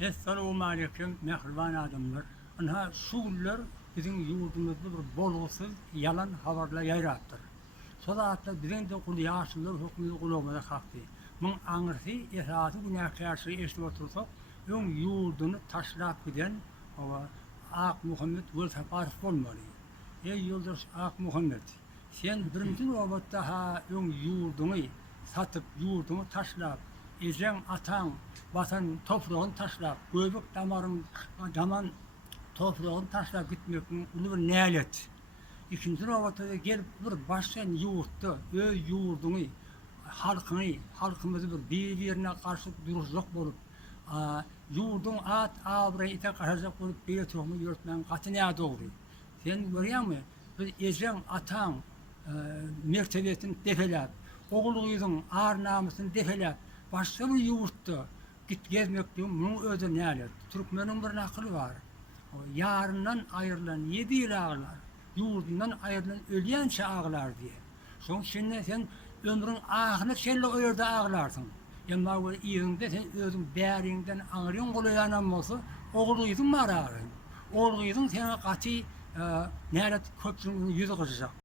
Esselamu aleyküm mehriban adamlar. Ana şuurlar bizim yurdumuzda bir bolğusuz yalan haberler yayrattır. Solatla bizim de kul yaşlılar hükmü kulağımıza kalktı. Bunun anırsı esası günahkarşı eşli otursak, ön yurdunu taşlap giden Ak Muhammed Völ Saparif olmalı. Ey yoldaş Ak Muhammed, sen birinci nöbette ha ön yurdunu satıp yurdunu taşlap, ezen atan, vatan toprağını taşlap, göbek daman toprağını taşlap gitmekten onu bir nelet. İkinci nöbette gelip bir başlayan yurtta, öy yurdunu, halkımızı birbirine karşı duruşluk bolup, yurdun at abrayı ite karşılık bolup bir tohumu yürütmenin katı ne doğru. Sen görüyor musun? Bir ezen atan mertebesini defelep, oğluydun ağır namusunu defelep, başka bir yurtta git gezmek diyorum, bunun özü ne alet? Türkmenin bir naklı var. O yarından ayrılan 7 yıl ağlar, yurdundan ayrılan ölüyençe ağlar diye. Son şimdi sen ömrün ahını şelle o yerde ağlarsın. Ama o iyinde sen özün bärinden ağrıyorsun, kolu yanan olsa, oğluydun mı ağrın? Oğluydun sana katı ne alet köprünün yüzü kıracak.